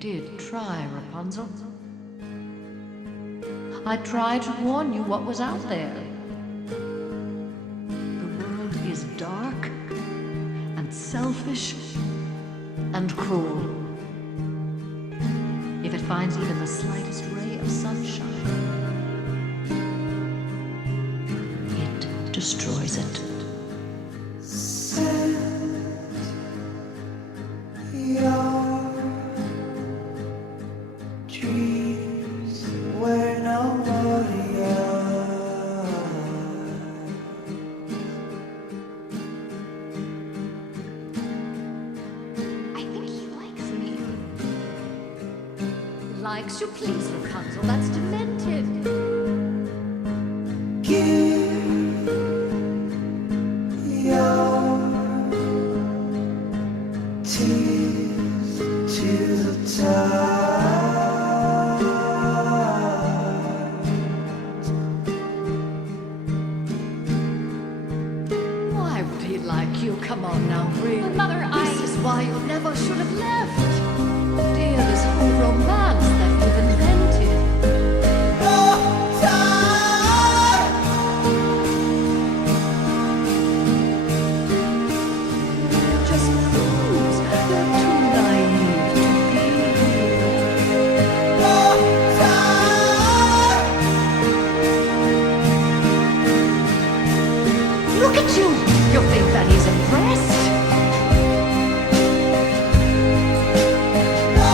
did try, Rapunzel. I tried to warn you what was out there. The world is dark and selfish and cruel. If it finds even the slightest ray of sunshine, it destroys it. Your dreams were nobody else. I think he likes me. Likes you, please, Rapunzel. That's demented. Give your tears to the tide. Why would he like you? Come on now, really. But Mother, This is why you never should have left. Dear, this whole romance that you've invented.